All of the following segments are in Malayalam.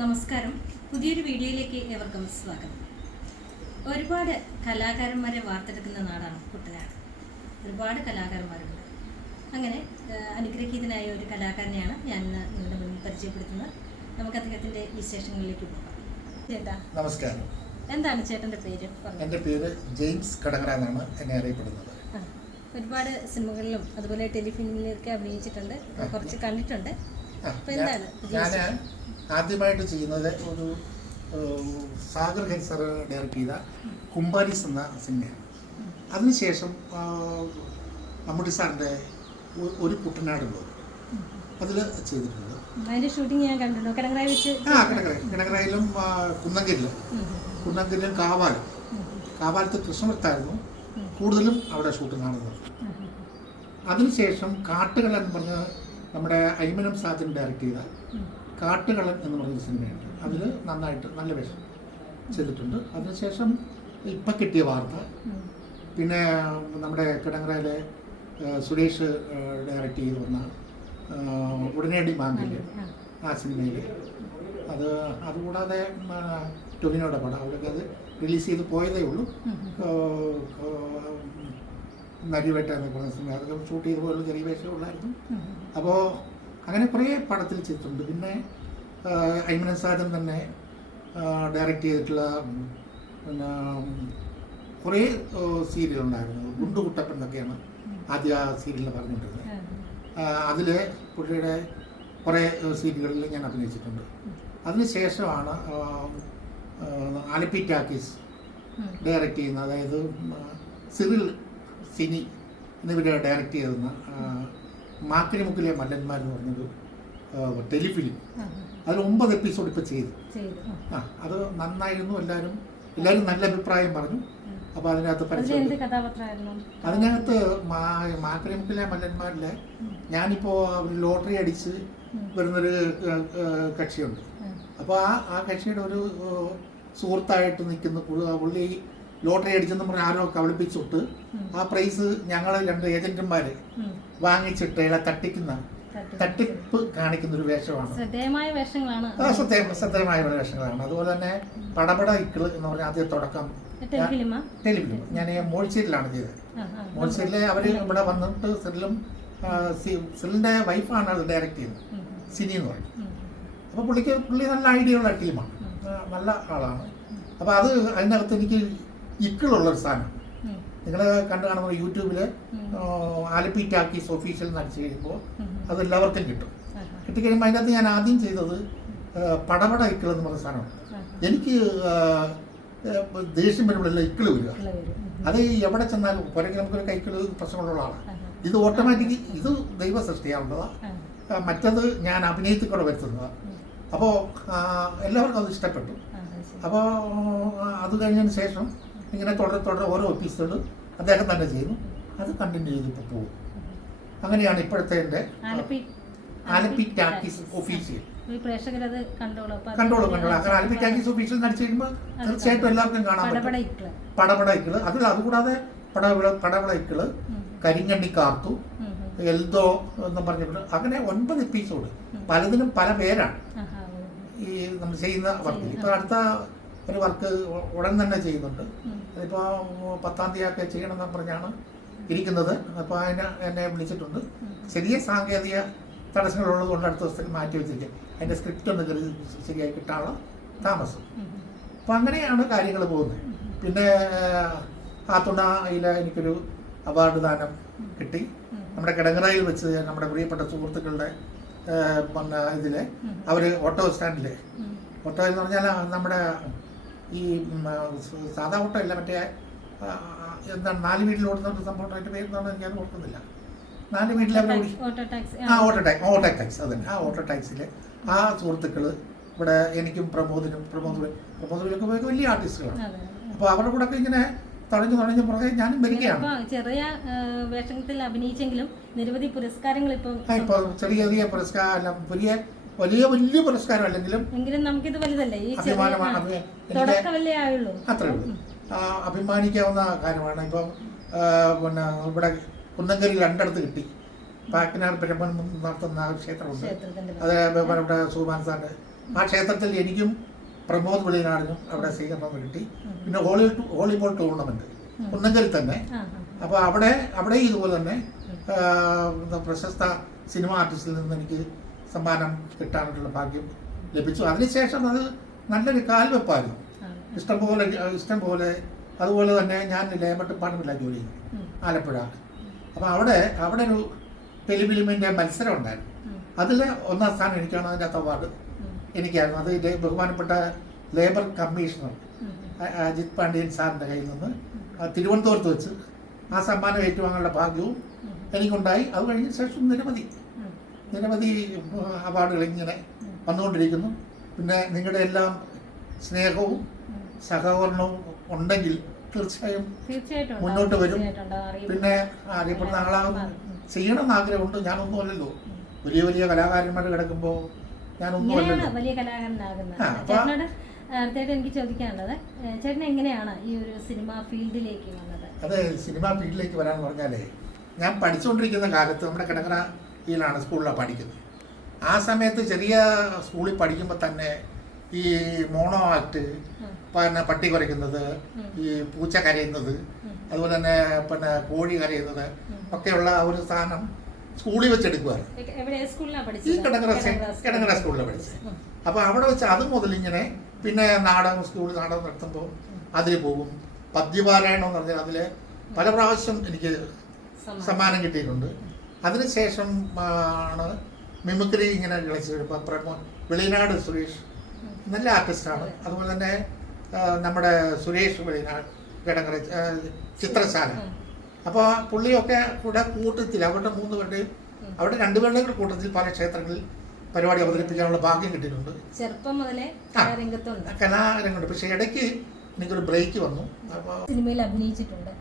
നമസ്കാരം. പുതിയൊരു വീഡിയോയിലേക്ക് ഏവർക്കും സ്വാഗതം. ഒരുപാട് കലാകാരന്മാരെ വാർത്തെടുക്കുന്ന നാടാണ് കുട്ടനാട്. ഒരുപാട് കലാകാരന്മാരുണ്ട്. അങ്ങനെ അനുഗ്രഹീതനായ ഒരു കലാകാരനെയാണ് ഞാൻ നിങ്ങളുടെ മുന്നിൽ പരിചയപ്പെടുത്തുന്നത്. നമുക്ക് അദ്ദേഹത്തിന്റെ വിശേഷങ്ങളിലേക്ക് പോകാം. ചേട്ടാ. നമസ്കാരം. എന്താണ് ചേട്ടന്റെ പേര്? എന്റെ പേര് ജെയിംസ് കടങ്ങറ എന്നാണ് എന്നെ അറിയപ്പെടുന്നത്. ഒരുപാട് സിനിമകളിലും അതുപോലെ ടെലിഫിലിമിലൊക്കെ അഭിനയിച്ചിട്ടുണ്ട്. കുറച്ച് കണ്ടിട്ടുണ്ട്. അപ്പോൾ അപ്പൊ എന്താണ് ഞാൻ ആദ്യമായിട്ട് ചെയ്യുന്നത് ഒരു സാഗർ ഹെൻസർ സാർ ഡയറക്റ്റ് ചെയ്ത കുമ്പാരിസ് എന്ന സിനിമയാണ്. അതിനുശേഷം മമ്മൂട്ടി സാറിന്റെ ഒരു കുട്ടനാട് ബ്ലോഗ് അതിൽ ചെയ്തിട്ടുണ്ട്. അതിന്റെ ഷൂട്ടിംഗ് ഞാൻ കണ്ടിട്ടുണ്ട്. കിടങ്ങറായി വെച്ച് ആ ആ, കുന്നങ്കരിലും കുന്നങ്കരിലും കാവാലും. കാവാലത്ത് കൃഷ്ണമൃത്തായിരുന്നു കൂടുതലും അവിടെ ഷൂട്ട് ഉം. അതിനുശേഷം കാട്ടുകൾ എന്ന് പറഞ്ഞ നമ്മുടെ ഐമനം സാജൻ ഡയറക്റ്റ് ചെയ്ത. കാട്ടുകളൻ എന്ന് പറയുന്ന സിനിമയുണ്ട് അതിൽ നന്നായിട്ട് നല്ല വേഷം ചെയ്തിട്ടുണ്ട് അതിനുശേഷം ഇപ്പം കിട്ടിയ വാർത്ത പിന്നെ നമ്മുടെ കിടങ്ങറയിലെ സുരേഷ് ഡയറക്റ്റ് ചെയ്ത് വന്ന ഉടനടി മാംഗല്യം ആ. സിനിമയിൽ അത് അതുകൂടാതെ ടൊവിനോടെ പടം അവരൊക്കെ അത് റിലീസ് ചെയ്ത് പോയതേ ഉള്ളൂ. നരിവേട്ട എന്നൊക്കെ പറഞ്ഞ സിനിമ അതൊക്കെ ഷൂട്ട് ചെയ്ത് പോയുള്ള ചെറിയ വേഷമേ ഉള്ളായിരുന്നു. അപ്പോൾ അങ്ങനെ കുറേ പടത്തിൽ ചെയ്തിട്ടുണ്ട്. പിന്നെ ഐമന സാജൻ തന്നെ ഡയറക്റ്റ് ചെയ്തിട്ടുള്ള പിന്നെ കുറേ സീരിയൽ ഉണ്ടായിരുന്നു. ഗുണ്ടുകുട്ടപ്പൻ എന്നൊക്കെയാണ് ആദ്യ ആ സീരിയലിൽ പറഞ്ഞുകൊണ്ടിരുന്നത്. ആ. അതിൽ പുള്ളിയുടെ കുറേ സീരിയലുകളിൽ ഞാൻ അഭിനയിച്ചിട്ടുണ്ട്. അതിനുശേഷമാണ് ആലപ്പി ടാക്കീസ് ഡയറക്റ്റ് ചെയ്യുന്ന അതായത് സിറിൽ സിനി എന്നിവരെ ഡയറക്റ്റ് ചെയ്യുന്ന മാക്രിമുക്കിലെ മല്ലന്മാർ എന്ന് പറഞ്ഞൊരു ടെലിഫിലിം അതിൽ ഒമ്പത് എപ്പിസോഡ് ഇപ്പോൾ ചെയ്തു ആ. അത് നന്നായിരുന്നു എല്ലാവരും എല്ലാവരും നല്ല അഭിപ്രായം പറഞ്ഞു. അപ്പോൾ അതിനകത്ത് അതിനകത്ത് മാക്രിമുക്കിലെ മല്ലന്മാരിലെ. ഞാനിപ്പോൾ ഒരു ലോട്ടറി അടിച്ച്. വരുന്നൊരു കക്ഷിയുണ്ട്. അപ്പോൾ ആ ആ കക്ഷിയുടെ ഒരു സുഹൃത്തായിട്ട് നിൽക്കുന്ന പുള്ളി ലോട്ടറി അടിച്ചെന്ന് പറഞ്ഞ് ആരോ കബളിപ്പിച്ചിട്ട്. ആ പ്രൈസ് ഞങ്ങൾ രണ്ട് ഏജന്റുമാർ വാങ്ങിച്ചിട്ട് ഇയാളെ തട്ടിക്കുന്ന തട്ടിപ്പ്. കാണിക്കുന്ന ഒരു വേഷമാണ്. ശ്രദ്ധേയമായ വേഷങ്ങളാണ്. സത്യമായ വേഷങ്ങളാണ്. അതുപോലെ തന്നെ പടപട ഇക്കിൾ എന്ന് പറഞ്ഞ ആദ്യ തുടക്കം ടെലിഫിലിം ഞാൻ മോൾസീരിയലാണ് ചെയ്തത്. മോൾസീരിലെ അവർ ഇവിടെ വന്നിട്ട് സിറിലും സിറിലിന്റെ വൈഫാണ് അത് ഡയറക്റ്റ് ചെയ്യുന്നത്. സിനി എന്ന് പറയും. അപ്പൊ അപ്പോൾ പുള്ളിക്ക് പുള്ളി നല്ല ഐഡിയ ഉള്ള ടീമാണ് നല്ല ആളാണ്. അപ്പോൾ അത് അതിനകത്ത് എനിക്ക് ഇക്കിളുള്ളൊരു സാധനം. നിങ്ങൾ കണ്ടു കാണുമ്പോൾ യൂട്യൂബിൽ. ആലപ്പി ടാക്കീസ് ഒഫീഷ്യൽ നടിച്ചു കഴിയുമ്പോൾ. അത് എല്ലാവർക്കും കിട്ടും. കിട്ടിക്കഴിയുമ്പോൾ അതിനകത്ത് ഞാൻ ആദ്യം ചെയ്തത് പടപട ഇക്കിൾ എന്ന് പറഞ്ഞ സാധനമാണ്. എനിക്ക് ദേഷ്യം വരുമ്പോഴല്ല ഇക്കിൾ വരിക. അത് എവിടെ ചെന്നാലും പുറകെ നമുക്കൊരു കൈക്കിൾ പ്രശ്നമുള്ള ആളാണ്. ഇത് ഓട്ടോമാറ്റിക് ഇത് ദൈവ സൃഷ്ടിയാവേണ്ടതാണ് മറ്റത് ഞാൻ അഭിനയത്തിക്കൂടെ വരുത്തുന്നതാണ് അപ്പോൾ എല്ലാവർക്കും അത് ഇഷ്ടപ്പെട്ടു. അപ്പോൾ അത് കഴിഞ്ഞതിന് ശേഷം ഇങ്ങനെ തുടരെ തുടരെ ഓരോ എപ്പിസോഡ് അദ്ദേഹം തന്നെ ചെയ്യുന്നു. അത് കണ്ടിന്യൂ ചെയ്തിട്ട് പോകും. അങ്ങനെയാണ് ഇപ്പോഴത്തെ എന്റെ ആലപ്പി ടാക്കീസ് ഒഫീഷ്യൽ കണ്ടോളൂ. കണ്ടോളും അങ്ങനെ ആലപ്പി ടാക്കീസ് ഒഫീഷ്യൽ നടിച്ചു കഴിയുമ്പോൾ തീർച്ചയായിട്ടും എല്ലാവർക്കും കാണാൻ പറ്റും. ഇക്കൾ. പടപടൈക്കൾ അതിൽ അതുകൂടാതെ പടവിള പടവിളൈക്കൾ ഉം, കരിങ്കണ്ണി കാർത്തു. എൽദോ എന്ന് പറഞ്ഞിട്ട് അങ്ങനെ ഒൻപത് എപ്പിസോഡ് പലതിനും പല പേരാണ്. ഈ നമ്മൾ ചെയ്യുന്ന വർക്ക് ഇപ്പൊ അടുത്ത ഒരു വർക്ക് ഉടൻ തന്നെ ചെയ്യുന്നുണ്ട്. അതിപ്പോൾ പത്താം തീയതിയൊക്കെ ചെയ്യണമെന്ന് പറഞ്ഞാണ് ഇരിക്കുന്നത് അപ്പോൾ അതിനെ എന്നെ വിളിച്ചിട്ടുണ്ട് ചെറിയ സാങ്കേതിക തടസ്സങ്ങളുള്ളത് കൊണ്ട് അടുത്ത ദിവസത്തേക്ക് മാറ്റി വെച്ചിട്ട് അതിന്റെ സ്ക്രിപ്റ്റ് ഒന്ന് ശരിയായി കിട്ടാനുള്ള താമസം. അപ്പോൾ അങ്ങനെയാണ് കാര്യങ്ങൾ പോകുന്നത് പിന്നെ ആ തുണയിൽ എനിക്കൊരു അവാർഡ് ദാനം കിട്ടി നമ്മുടെ കിടങ്ങറയിൽ വെച്ച് നമ്മുടെ പ്രിയപ്പെട്ട സുഹൃത്തുക്കളുടെ ഇതിൽ. അവർ ഓട്ടോ സ്റ്റാൻഡിൽ. ഓട്ടോ എന്ന് പറഞ്ഞാൽ നമ്മുടെ ഈ സാധാ ഓട്ടോ അല്ല മറ്റേ എന്താണ് നാല് വീട്ടിൽ ഓടുന്ന ഒരു സംഭവം അതിന്റെ പേര് എന്താണെന്ന് ഞാൻ ഓർക്കുന്നില്ല. നാല് വീട്ടിൽ അവർ ഓട്ടോ ടാക്സ് ആ. ഓട്ടോ ടാക്സ് ഓട്ടോ ടാക്സ് അതന്നെ. ആ ഓട്ടോ ടാക്സിൽ ആ സുഹൃത്തുക്കൾ ഇവിടെ എനിക്കും പ്രമോദിനും പ്രമോദ് പ്രമോദിനൊക്കെ വലിയ ആർട്ടിസ്റ്റുകളാണ്. അപ്പോൾ അവരുടെ കൂടെ ഒക്കെ ഇങ്ങനെ തടഞ്ഞു തടഞ്ഞ പുറകെ ഞാനും വരികയാണ്. ചെറിയ വേഷത്തിൽ അഭിനയിച്ചെങ്കിലും നിരവധി പുരസ്കാരങ്ങൾ ഇപ്പം ഇപ്പോൾ ചെറിയ ചെറിയ പുരസ്കാരം വലിയ വലിയ വലിയ പുരസ്കാരം അല്ലെങ്കിലും എങ്കിലും നമുക്കിത് വലുതല്ലേ? ഈ ചെറിയ അഭിമാനമാണ് ആ, തുടക്കമല്ലേ ആയുള്ളൂ. അത്രേ ഉള്ളൂ. അഭിമാനിക്കാവുന്ന കാര്യമാണ്. ഇപ്പം പിന്നെ ഇവിടെ കുന്നങ്കരി രണ്ടിടത്ത് കിട്ടി. പാക്കനാട് പെരുമ്പൻ നടത്തുന്ന ആ ക്ഷേത്രമുണ്ട്. അത് ഇവിടെ സുകുമാൻ സാറിന്റെ ആ ക്ഷേത്രത്തിൽ എനിക്കും പ്രമോദ് വെളിനാടിനും അവിടെ സ്വീകരണം കിട്ടി. പിന്നെ വോളി വോളിബോൾ ടൂർണമെന്റ്. ഉം. തന്നെ. അപ്പോൾ അവിടെ അവിടെ ഇതുപോലെ തന്നെ പ്രശസ്ത സിനിമ ആർട്ടിസ്റ്റിൽ നിന്ന് എനിക്ക് സമ്മാനം കിട്ടാനായിട്ടുള്ള ഭാഗ്യം ലഭിച്ചു അതിനുശേഷം അത് നല്ലൊരു കാൽവെപ്പായിരുന്നു. ഇഷ്ടംപോലെ ഇഷ്ടംപോലെ അതുപോലെ തന്നെ ഞാൻ ലേമട്ടുപ്പാടുമില്ല ജോലി ആലപ്പുഴ അപ്പോൾ അവിടെ അവിടെ ഒരു ടെലിഫിലിമിന്റെ മത്സരം ഉണ്ടായിരുന്നു. അതിൽ ഒന്നാം സ്ഥാനം എനിക്കാണ് അതിന്റെ അകത്ത് അവാർഡ്. എനിക്കായിരുന്നു അത് ബഹുമാനപ്പെട്ട ലേബർ കമ്മീഷണർ അജിത് പാണ്ഡ്യൻ സാറിന്റെ കയ്യിൽ നിന്ന് തിരുവനന്തപുരത്ത് വെച്ച് ആ സമ്മാനം ഏറ്റുവാങ്ങാനുള്ള ഭാഗ്യവും. എനിക്കുണ്ടായി അത് കഴിഞ്ഞ ശേഷം നിരവധി. നിരവധി അവാർഡുകൾ ഇങ്ങനെ വന്നുകൊണ്ടിരിക്കുന്നു. പിന്നെ നിങ്ങളുടെ എല്ലാം സ്നേഹവും. സഹകരണവും ഉണ്ടെങ്കിൽ തീർച്ചയായും മുന്നോട്ട് വരും. പിന്നെ അറിയപ്പെടുന്ന ആളാകും ചെയ്യണം ചെയ്യണമെന്ന് ആഗ്രഹമുണ്ട് ഞാനൊന്നും അല്ലല്ലോ വലിയ വലിയ കലാകാരന്മാർ കിടക്കുമ്പോൾ ഞാനൊന്നും അല്ലല്ലോ വലിയ അടുത്തായിട്ട് എനിക്ക് ചോദിക്കാനുള്ളത് ചേട്ടൻ എങ്ങനെയാണ് ഈ ഒരു സിനിമ ഫീൽഡിലേക്ക് വന്നത്? അതെ സിനിമ ഫീൽഡിലേക്ക് വരാൻ പറഞ്ഞാലേ ഞാൻ പഠിച്ചുകൊണ്ടിരിക്കുന്ന കാലത്ത് നമ്മുടെ കിടക്കരയിലാണ് സ്കൂളിലാണ് പഠിക്കുന്നത് ആ സമയത്ത് ചെറിയ സ്കൂളിൽ പഠിക്കുമ്പോൾ തന്നെ ഈ മോണോ ആക്ട്. പിന്നെ പട്ടി കുരയ്ക്കുന്നത് ഉം. ഈ പൂച്ച കരയുന്നത്. അതുപോലെ തന്നെ പിന്നെ കോഴി കരയുന്നത്. ഒക്കെയുള്ള ഒരു സാധനം സ്കൂളിൽ വെച്ചെടുക്കുവായിരുന്നു ഈ കിടങ്ങറ കിടങ്ങറ സ്കൂളിലാണ് പഠിച്ചത് അപ്പോൾ അവിടെ വെച്ച് അത് മുതൽ ഇങ്ങനെ പിന്നെ നാടകം സ്കൂളിൽ നാടകം നടത്തുമ്പോൾ അതിൽ പോകും പദ്യപാരായണം എന്ന് പറഞ്ഞാൽ അതിൽ പല പ്രാവശ്യം എനിക്ക്. സമ്മാനം കിട്ടിയിട്ടുണ്ട് അതിനുശേഷം ആണ് മിമിക്രി ഇങ്ങനെ കളിച്ചു വരുമ്പോൾ പ്രമോ വെളിനാട് സുരേഷ്. നല്ല ആർട്ടിസ്റ്റാണ്. അതുപോലെ തന്നെ നമ്മുടെ സുരേഷ് വെളിനാട് കിടങ്ങറ ചിത്രശാല. അപ്പോൾ പുള്ളിയൊക്കെ കൂടെ കൂട്ടത്തിൽ അവരുടെ മൂന്ന് പേരുടെയും അവിടെ അവരുടെ രണ്ടുപേരുടെയും കൂടെ കൂട്ടത്തിൽ പല ക്ഷേത്രങ്ങളിൽ പരിപാടി അവതരിപ്പിക്കാനുള്ള ഭാഗ്യം കിട്ടിയിട്ടുണ്ട്. ചെറുപ്പം മുതലേ കലാരംഗത്തുണ്ട്. കലാരംഗമുണ്ട്. പക്ഷേ ഇടയ്ക്ക് എനിക്കൊരു ബ്രേക്ക് വന്നു. അപ്പോൾ സിനിമയിൽ അഭിനയിച്ചിട്ടുണ്ട്.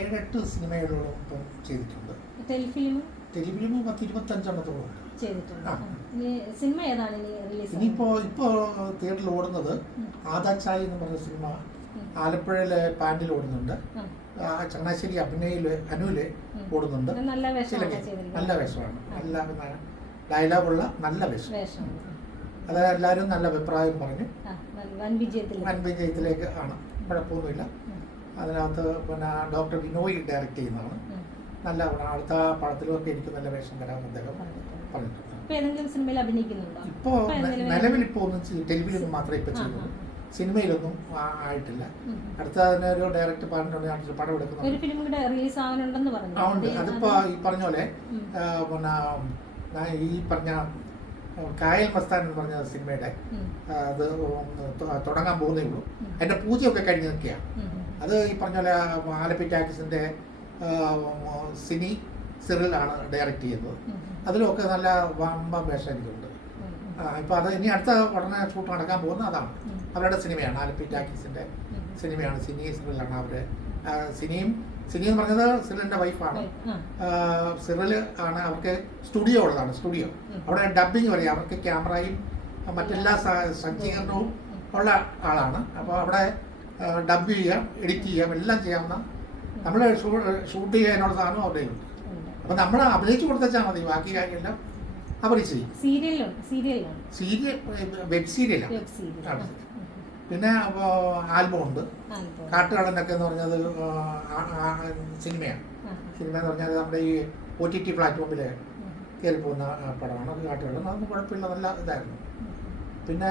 ഏഴെട്ട് സിനിമയോടൊപ്പം ചെയ്തിട്ടുണ്ട്. ടെലിഫിലിം ടെലിഫിലിം പത്ത് ഇരുപത്തഞ്ചെണ്ണത്തോളം സിനിമ ഏതാണ് ഇനി റിലീസ് ഇനിയിപ്പോൾ ഇപ്പോൾ തിയേറ്ററിൽ ഓടുന്നത്. ആദാച്ചായി എന്ന് പറഞ്ഞ സിനിമ. ആലപ്പുഴയിലെ പാൻഡിൽ ഓടുന്നുണ്ട്. ചങ്ങനാശ്ശേരി അഭിനയിൽ അനുവിൽ. ഓടുന്നുണ്ട്. നല്ല വേഷമാണ് നല്ല ഡയലോഗുള്ള നല്ല വേഷം. അതായത് അത് എല്ലാവരും നല്ല അഭിപ്രായം പറഞ്ഞു. വൻ- വിജയത്തിലേക്ക്. ആണ്. കുഴപ്പമൊന്നുമില്ല. അതിനകത്ത് പിന്നെ ഡോക്ടർ വിനോയ് ഡയറക്റ്റ് ചെയ്യുന്നതാണ്. നല്ല. അടുത്ത പടത്തിലൊക്കെ എനിക്ക് നല്ല വേഷം വരാമെന്ന് അദ്ദേഹം പറഞ്ഞിട്ടുണ്ട്. ഇപ്പോ നിലവിൽ ഇപ്പോൾ ഒന്നും ടെലിവിഷനിൽ മാത്രമേ ഇപ്പൊ ആ, സിനിമയിലൊന്നും ആയിട്ടില്ല. അടുത്ത ഒരു ഡയറക്ടർ പറഞ്ഞിട്ടുണ്ട് ഞാൻ ഒരു പടം ഒരു എടുക്കുന്നു ഫിലിം കൂടെ റിലീസ് ആവാനുണ്ടെന്ന് പറഞ്ഞു. ആ ഉണ്ട്. അതിപ്പോ ഈ പറഞ്ഞ പോലെ പിന്നെ ഈ പറഞ്ഞ കായൽ മസ്താൻ എന്ന് പറഞ്ഞ സിനിമയുടെ. അത് തുടങ്ങാൻ പോകുന്നേ ഉള്ളൂ. അതിന്റെ പൂജയൊക്കെ കഴിഞ്ഞ് നിൽക്കുകയാണ്. ഉം. അത് ഈ പറഞ്ഞ പോലെ ആലപ്പി ടാക്സിന്റെ സിനി സിറിലാണ് ഡയറക്റ്റ് ചെയ്യുന്നത്. അതിലൊക്കെ നല്ല വമ്പ വേഷം എനിക്കുണ്ട്. ഇപ്പോൾ അത് ഇനി അടുത്ത ഉടനെ ഷൂട്ട് നടക്കാൻ പോകുന്നത് അതാണ്. അവരുടെ സിനിമയാണ് ആലപ്പി ടാക്കീസിന്റെ. സിനിമയാണ് സിനി സിറിലാണ് അവർ സിനിയും സിനി എന്ന് പറഞ്ഞത് സിറിലിന്റെ വൈഫാണ്. സിറിൽ ആണ് അവർക്ക് സ്റ്റുഡിയോ ഉള്ളതാണ് സ്റ്റുഡിയോ. അവിടെ ഡബിങ് വരെ അവർക്ക് ക്യാമറയും മറ്റെല്ലാ സജ്ജീകരണവും ഉള്ള ആളാണ്. അപ്പോൾ അവിടെ ഡബ് ചെയ്യാം എഡിറ്റ് ചെയ്യാം എല്ലാം ചെയ്യാവുന്ന നമ്മൾ ഷൂട്ട് ചെയ്യാനുള്ള സാധനം അവിടെ ഉണ്ട്. അപ്പൊ നമ്മൾ അഭിനയിച്ചു കൊടുത്താൽ മതി ബാക്കി കാര്യമെല്ലാം അവർ ചെയ്യും. സീരിയൽ വെബ് സീരിയലാണ്. പിന്നെ ആൽബം. ഉണ്ട് കാട്ടുകടനൊക്കെ എന്ന് പറഞ്ഞത് സിനിമയാണ്. സിനിമ എന്ന് പറഞ്ഞാൽ നമ്മുടെ ഈ ഒ ടി ടി പ്ലാറ്റ്ഫോമിൽ കയറി പോകുന്ന പടമാണ്. അത് കാട്ടുകടൻ അതൊന്നും കുഴപ്പമില്ല നല്ല ഇതായിരുന്നു. പിന്നെ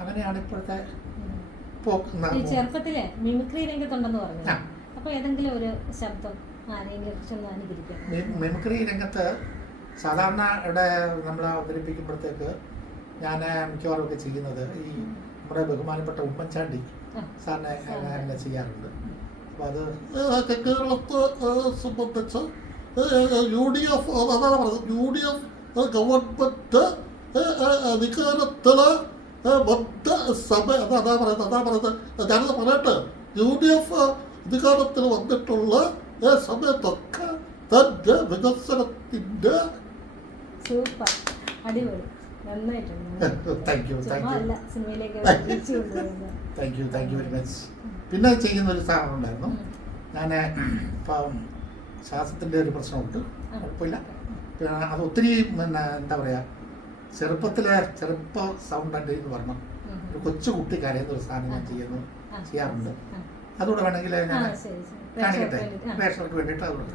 അങ്ങനെയാണ് ഇപ്പോഴത്തെ പോക്ക് ചെറുപ്പത്തിൽ മിമിക്രി രംഗത്തുണ്ടെന്ന് പറഞ്ഞു. ആ. അപ്പൊ ഏതെങ്കിലും ഒരു ശബ്ദം ആരെങ്കിലും കുറിച്ചൊന്ന് അനുകരിക്കാം. മിമിക്രി രംഗത്ത് സാധാരണ ഇവിടെ നമ്മൾ അവതരിപ്പിക്കുമ്പോഴത്തേക്ക് ഞാൻ മിക്കവാറും ഒക്കെ ചെയ്യുന്നത് ഈ നമ്മുടെ ബഹുമാനപ്പെട്ട ഉമ്മൻചാണ്ടി. സാറിനെ അങ്ങനെ ചെയ്യാറുണ്ട്. അപ്പോൾ അത് കേരളത്തെ സംബന്ധിച്ച് യു ഡി എഫ് അതാണ് പറയുന്നത് യു ഡി എഫ് വന്ന സമയം അതാ അതാ പറയുന്നത് അതാ പറയുന്നത് ഞാനത് പറയട്ടെ യു ഡി എഫ് അധികാരത്തിൽ വന്നിട്ടുള്ള സമയത്തൊക്കെ തന്റെ വികസനത്തിന്റെ സൂപ്പർ. അടിപൊളി. നന്നായിട്ടുണ്ട്. താങ്ക് യു താങ്ക് യു സിനിമയിലേക്ക് വിളിച്ചു കൊണ്ടുവരുന്നത്. Thank you thank you very much പിന്നെ ചെയ്യുന്ന ഒരു സാധനം ഉണ്ടായിരുന്നു. ഞാൻ ഇപ്പം ശ്വാസത്തിന്റെ ഒരു പ്രശ്നമുണ്ട്. കുഴപ്പമില്ല. പിന്നെ അത് ഒത്തിരി പിന്നെ എന്താ പറയുക ചെറുപ്പത്തിലെ ചെറുപ്പ സൗണ്ട് എന്ന് പറഞ്ഞു ഒരു കൊച്ചു കുട്ടി കരയുന്ന ഒരു സാധനം ഞാൻ ചെയ്യുന്നു ചെയ്യാറുണ്ട്. അതുകൂടെ വേണമെങ്കിൽ ഞാൻ. കാണിക്കട്ടെ പ്രേക്ഷകർക്ക് വേണ്ടി. വേണ്ടിയിട്ട് അതുകൊണ്ട്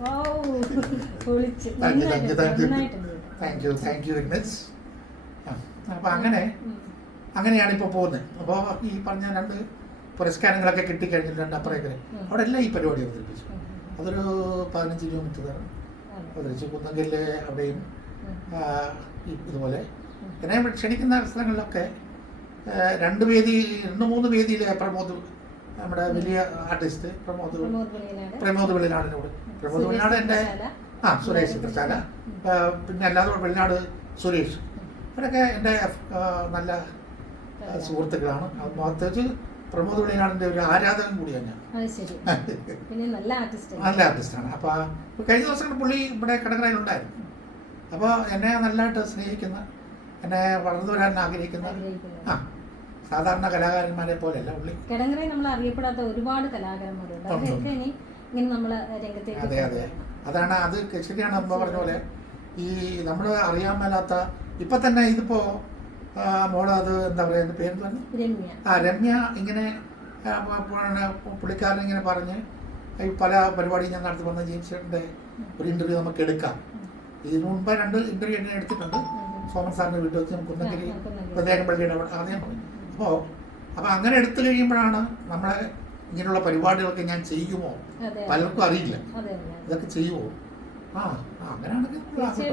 അപ്പൊ പൊളിച്ച്. Thank you thank you thank you നന്നായിട്ടുണ്ട്. താങ്ക് യു താങ്ക് യു വിഗ്നസ് അപ്പം അങ്ങനെ. അങ്ങനെയാണ് ഇപ്പൊ പോകുന്നത് അപ്പോൾ ഈ പറഞ്ഞ രണ്ട് പുരസ്കാരങ്ങളൊക്കെ കിട്ടിക്കഴിഞ്ഞിട്ടുണ്ട് അപ്പുറേക്കരെ. അവിടെ എല്ലാം ഈ പരിപാടി അവതരിപ്പിച്ചു. അതൊരു പതിനഞ്ച് കിലോമീറ്റർ അതെ. പ്രത്യേകിച്ച് കുന്നങ്കല്ല് അവിടെയും ഇതുപോലെ. എന്നെ ക്ഷണിക്കുന്ന സ്ഥലങ്ങളിലൊക്കെ രണ്ട് വേദി രണ്ട് മൂന്ന് വേദിയിലെ പ്രമോദ് നമ്മുടെ വലിയ ആർട്ടിസ്റ്റ് പ്രമോദ് പ്രമോദ് വെള്ളിനാടിനോട് പ്രമോദ് വെളിനാടിനോട് പ്രമോദ് സുരേഷ് വെളിനാട് എന്റെ. ആ സുരേഷ് ചിത്രശാല. പിന്നെ അല്ലാതെ വെളിനാട് സുരേഷ്. അവരൊക്കെ എന്റെ നല്ല സുഹൃത്തുക്കളാണ്. അത് പ്രത്യേകിച്ച് പ്രമോദ് വെളിനാടിന്റെ ഒരു ആരാധകൻ കൂടിയാണ് ഞാൻ. നല്ല ആർട്ടിസ്റ്റ് നല്ല ആർട്ടിസ്റ്റാണ് അപ്പോൾ കഴിഞ്ഞ ദിവസം പുള്ളി ഇവിടെ കടകരയിലുണ്ടായിരുന്നു അപ്പോൾ എന്നെ നല്ലതായിട്ട് സ്നേഹിക്കുന്ന എന്നെ വളർന്നു വരാൻ ആഗ്രഹിക്കുന്ന ആ സാധാരണ കലാകാരന്മാരെ പോലെയല്ല പുള്ളി. കിടങ്ങറയിൽ നമ്മൾ അറിയപ്പെടാത്ത ഒരുപാട് കലാകാരന്മാരുണ്ട്. അവരൊക്കെ ഇനി ഇങ്ങനെ നമ്മൾ രംഗത്തേക്ക് അതെ അതെ. അതാണ് അത് ശരിയാണ് അമ്മ പറഞ്ഞ പോലെ. ഈ നമ്മൾ അറിയാൻ മേലാത്ത ഇപ്പം തന്നെ ഇതിപ്പോ മോൾ അത് എന്താ പറയുക എന്റെ പേര് പറഞ്ഞു രമ്യ. ആ രമ്യ ഇങ്ങനെ പുള്ളിക്കാരൻ ഇങ്ങനെ പറഞ്ഞ് ഈ പല പരിപാടി ഞാൻ നടത്തി വന്ന ജെയിംസ് ചേട്ടന്റെ ഒരു ഇന്റർവ്യൂ നമുക്ക് എടുക്കാം. ഇതിനു മുമ്പ് രണ്ട് ഇന്റർവ്യൂ എന്നെ എടുത്തിട്ടുണ്ട്. സോമൻ സാറിന്റെ വീട്ടിൽ വെച്ച് നമുക്ക് കുന്നങ്കിരി. പ്രത്യേകം പള്ളിയുടെ അവിടെ അത് ഞാൻ പറഞ്ഞു അപ്പോൾ അപ്പോൾ അങ്ങനെ എടുത്തു കഴിയുമ്പോഴാണ് നമ്മളെ ഇങ്ങനെയുള്ള പരിപാടികളൊക്കെ ഞാൻ ചെയ്യുമോ? പലർക്കും അറിയില്ല. ഇതൊക്കെ ചെയ്യുമോ? ആ അങ്ങനെയാണെങ്കിൽ കുടുംബത്തിലെ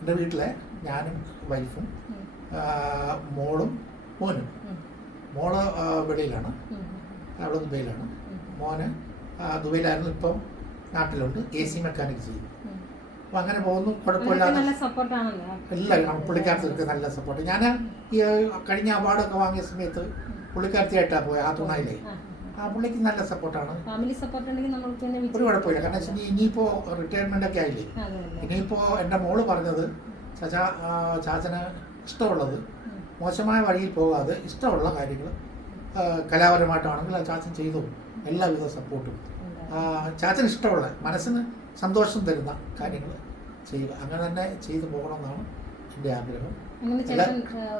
എന്റെ വീട്ടിലെ ഞാനും വൈഫും മോളും മോനും. മോൾ വെളിയിലാണ്. അവിടെ ദുബൈയിലാണ് മോന് ദുബൈയിലായിരുന്നു ഇപ്പം നാട്ടിലുണ്ട്. എ സി മെക്കാനിക് ചെയ്യും. അപ്പൊ അങ്ങനെ പോകുന്നു. കുഴപ്പമില്ലാതെ എല്ലാവരും പുള്ളിക്കാരത്തിക്ക് നല്ല സപ്പോർട്ട്. ഞാൻ ഈ കഴിഞ്ഞ അവാർഡൊക്കെ വാങ്ങിയ സമയത്ത് പുള്ളിക്കാരത്തിയായിട്ടാണ് പോയത് ആ തുണയിലെ. ആ പുള്ളിക്ക് നല്ല സപ്പോർട്ടാണ്. ഫാമിലി സപ്പോർട്ട് ഉണ്ടെങ്കിൽ നമുക്ക് പിന്നെ ഒരു. കുഴപ്പമില്ല. കാരണം വെച്ചാൽ ഇനിയിപ്പോൾ റിട്ടയർമെന്റ് ഒക്കെ ആയില്ലേ? ഇനിയിപ്പോ എന്റെ മോൾ പറഞ്ഞത് ചാച്ച ചാച്ചന് ഇഷ്ടമുള്ളത് മോശമായ വഴിയിൽ പോകാതെ ഇഷ്ടമുള്ള കാര്യങ്ങൾ കലാപരമായിട്ടാണെങ്കിൽ ആ ചാച്ചൻ ചെയ്തു. എല്ലാവിധ സപ്പോർട്ടും. ചാച്ചൻ ചാച്ചന് ഇഷ്ടമുള്ള മനസ്സിന് സന്തോഷം തരുന്ന കാര്യങ്ങൾ ചെയ്യുക. അങ്ങനെ തന്നെ ചെയ്തു പോകണമെന്നാണ് എന്റെ ആഗ്രഹം.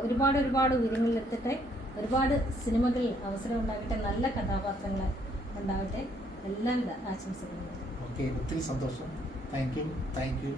ഒരുപാട് ഒരുപാട് ഉയരങ്ങളിലെത്തട്ടെ. ഒരുപാട് സിനിമകളിൽ അവസരം ഉണ്ടാകട്ടെ നല്ല കഥാപാത്രങ്ങൾ ഉണ്ടാകട്ടെ എല്ലാവിധ ആശംസകളും. ഒത്തിരി സന്തോഷം. Thank you thank you.